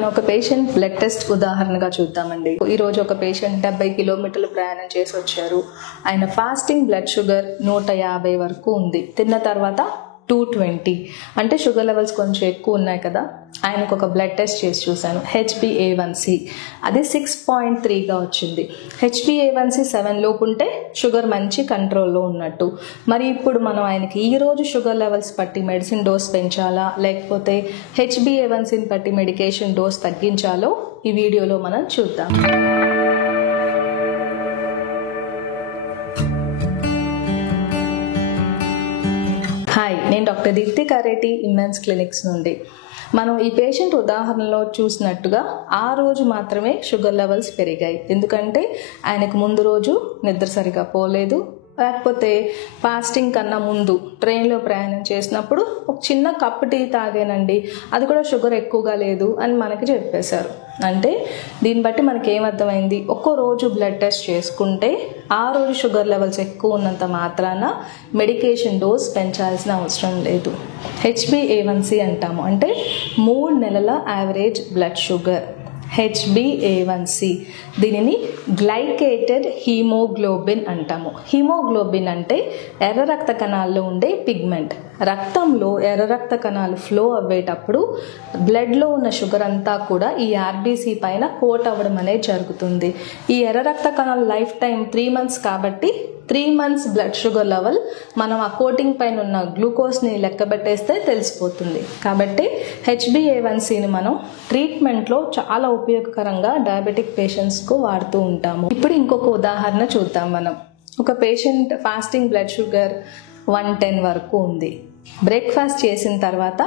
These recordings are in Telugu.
మనం ఒక పేషెంట్ బ్లడ్ టెస్ట్ ఉదాహరణగా చూద్దామండి. ఈరోజు ఒక పేషెంట్ 70 కిలోమీటర్లు ప్రయాణం చేసి వచ్చారు. ఆయన ఫాస్టింగ్ బ్లడ్ షుగర్ 150 వరకు ఉంది. తిన్న తర్వాత 220 అంటే షుగర్ లెవెల్స్ కొంచెం ఎక్కువ ఉన్నాయి కదా. ఆయనకు ఒక బ్లడ్ టెస్ట్ చేసి చూశాను. HbA1c అది 6.3గా వచ్చింది. HbA1c 7 లోపు ఉంటే షుగర్ మంచి కంట్రోల్లో ఉన్నట్టు. మరి ఇప్పుడు మనం ఆయనకి ఈరోజు షుగర్ లెవెల్స్ బట్టి మెడిసిన్ డోస్ పెంచాలా, లేకపోతే HbA1cని బట్టి మెడికేషన్ డోస్ తగ్గించాలో ఈ వీడియోలో మనం చూద్దాం. హాయ్, నేను డాక్టర్ దీప్తి కారేటి ఇమ్మెన్స్ క్లినిక్స్ నుండి. మనం ఈ పేషెంట్ ఉదాహరణలో చూసినట్టుగా ఆ రోజు మాత్రమే షుగర్ లెవెల్స్ పెరిగాయి. ఎందుకంటే ఆయనకు ముందు రోజు నిద్ర సరిగా పోలేదు, లేకపోతే ఫాస్టింగ్ కన్నా ముందు ట్రైన్లో ప్రయాణం చేసినప్పుడు ఒక చిన్న కప్పు టీ తాగానండి, అది కూడా షుగర్ ఎక్కువగా లేదు అని మనకి చెప్పేశారు. అంటే దీన్ని బట్టి మనకి ఏమర్థమైంది, ఒక్కో రోజు బ్లడ్ టెస్ట్ చేసుకుంటే ఆ రోజు షుగర్ లెవెల్స్ ఎక్కువ ఉన్నంత మాత్రాన మెడికేషన్ డోస్ పెంచాల్సిన అవసరం లేదు. HbA1c అంటాము, అంటే 3 నెలల యావరేజ్ బ్లడ్ షుగర్. HbA1c దీనిని గ్లైకేటెడ్ హీమోగ్లోబిన్ అంటాము. హీమోగ్లోబిన్ అంటే ఎర్ర రక్త కణాల్లో ఉండే పిగ్మెంట్. రక్తంలో ఎర్ర రక్త కణాలు ఫ్లో అవ్వేటప్పుడు బ్లడ్లో ఉన్న షుగర్ అంతా కూడా ఈ RBC పైన కోట్ అవ్వడం అనేది జరుగుతుంది. ఈ ఎర్ర రక్త కణాల లైఫ్ టైం 3 మంత్స్ కాబట్టి 3 మంత్స్ బ్లడ్ షుగర్ లెవెల్ మనం ఆ కోటింగ్ పైన ఉన్న గ్లూకోజ్ని లెక్కబెట్టేస్తే తెలిసిపోతుంది. కాబట్టి HbA1cని మనం ట్రీట్మెంట్లో చాలా ఉపయోగకరంగా డయాబెటిక్ పేషెంట్స్కు వాడుతూ ఉంటాము. ఇప్పుడు ఇంకొక ఉదాహరణ చూద్దాం మనం. ఒక పేషెంట్ ఫాస్టింగ్ బ్లడ్ షుగర్ 110 వరకు ఉంది. బ్రేక్ఫాస్ట్ చేసిన తర్వాత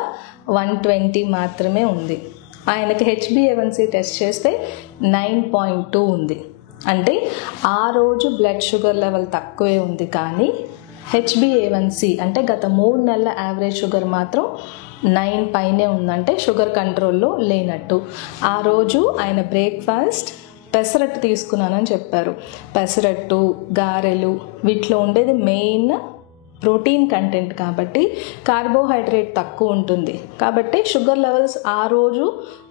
120 మాత్రమే ఉంది. ఆయనకి HbA1c టెస్ట్ చేస్తే 9.2 ఉంది. అంటే ఆ రోజు బ్లడ్ షుగర్ లెవెల్ తక్కువే ఉంది, కానీ HbA1c అంటే గత 3 నెలల యావరేజ్ షుగర్ మాత్రం 9 పైనే ఉందంటే షుగర్ కంట్రోల్లో లేనట్టు. ఆ రోజు ఆయన బ్రేక్ఫాస్ట్ పెసరట్టు తీసుకున్నానని చెప్పారు. పెసరట్టు, గారెలు వీటిలో ఉండేది మెయిన్ ప్రోటీన్ కంటెంట్ కాబట్టి కార్బోహైడ్రేట్ తక్కువ ఉంటుంది. కాబట్టి షుగర్ లెవెల్స్ ఆ రోజు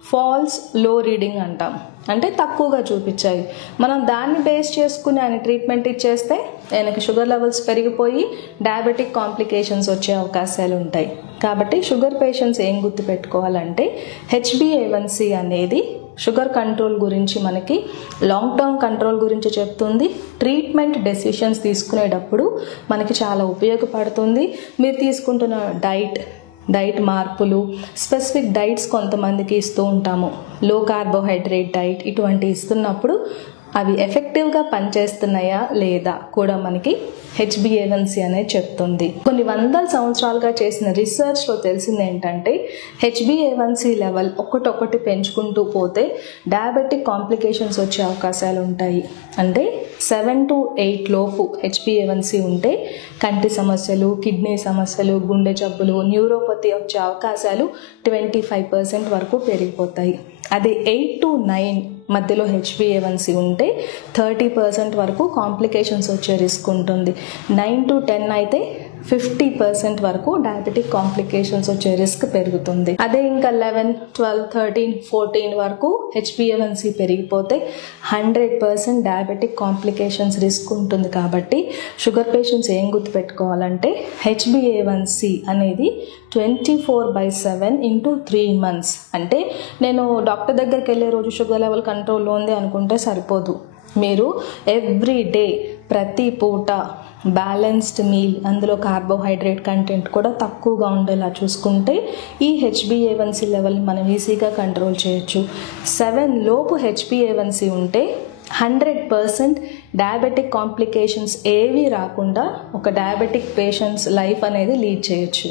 ఫాల్స్ లో రీడింగ్ అంటాం, అంటే తక్కువగా చూపించాయి. మనం దాన్ని బేస్ చేసుకుని ఆయన ట్రీట్మెంట్ ఇచ్చేస్తే ఆయనకి షుగర్ లెవెల్స్ పెరిగిపోయి డయాబెటిక్ కాంప్లికేషన్స్ వచ్చే అవకాశాలు ఉంటాయి. కాబట్టి షుగర్ పేషెంట్స్ ఏం గుర్తుపెట్టుకోవాలంటే HbA1c అనేది షుగర్ కంట్రోల్ గురించి, మనకి లాంగ్ టర్మ్ కంట్రోల్ గురించి చెప్తుంది. ట్రీట్మెంట్ డెసిషన్స్ తీసుకునేటప్పుడు మనకి చాలా ఉపయోగపడుతుంది. మీరు తీసుకుంటున్న డైట్ మార్పులు, స్పెసిఫిక్ డైట్స్ కొంతమందికి ఇస్తూ ఉంటాము, లో కార్బోహైడ్రేట్ డైట్ ఇటువంటి ఇస్తున్నప్పుడు అవి ఎఫెక్టివ్గా పనిచేస్తున్నాయా లేదా కూడా మనకి HbA1c అనేది చెప్తుంది. కొన్ని వందల సంవత్సరాలుగా చేసిన రీసెర్చ్లో తెలిసింది ఏంటంటే HbA1c లెవెల్ ఒక్కటొక్కటి పెంచుకుంటూ పోతే డయాబెటిక్ కాంప్లికేషన్స్ వచ్చే అవకాశాలు ఉంటాయి. అంటే 7 to 8 లోపు HbA1c ఉంటే కంటి సమస్యలు, కిడ్నీ సమస్యలు, గుండె జబ్బులు, న్యూరోపతి వచ్చే అవకాశాలు 25% వరకు పెరిగిపోతాయి. అదే 8 to 9 మధ్యలో HbA1c ఉంటే 30% వరకు కాంప్లికేషన్స్ వచ్చే రిస్క్ ఉంటుంది. 9 to 10 అయితే 50% వరకు డయాబెటిక్ కాంప్లికేషన్స్ వచ్చే రిస్క్ పెరుగుతుంది. అదే ఇంకా 11, 12, 13, 14 వరకు HbA1c పెరిగిపోతే 100% డయాబెటిక్ కాంప్లికేషన్స్ రిస్క్ ఉంటుంది. కాబట్టి షుగర్ పేషెంట్స్ ఏం గుర్తుపెట్టుకోవాలంటే HbA1c అనేది 24/7 into 3 months. అంటే నేను డాక్టర్ దగ్గరికి వెళ్ళే రోజు షుగర్ లెవెల్ కంట్రోల్లో ఉంది అనుకుంటే సరిపోదు. మీరు ఎవ్రీ డే, ప్రతి పూట బ్యాలెన్స్డ్ మీల్, అందులో కార్బోహైడ్రేట్ కంటెంట్ కూడా తక్కువగా ఉండేలా చూసుకుంటే ఈ HbA1c లెవెల్ మనం ఈజీగా కంట్రోల్ చేయొచ్చు. 7 లోపు HbA1c ఉంటే 100% డయాబెటిక్ కాంప్లికేషన్స్ ఏవి రాకుండా ఒక డయాబెటిక్ పేషెంట్స్ లైఫ్ అనేది లీడ్ చేయొచ్చు.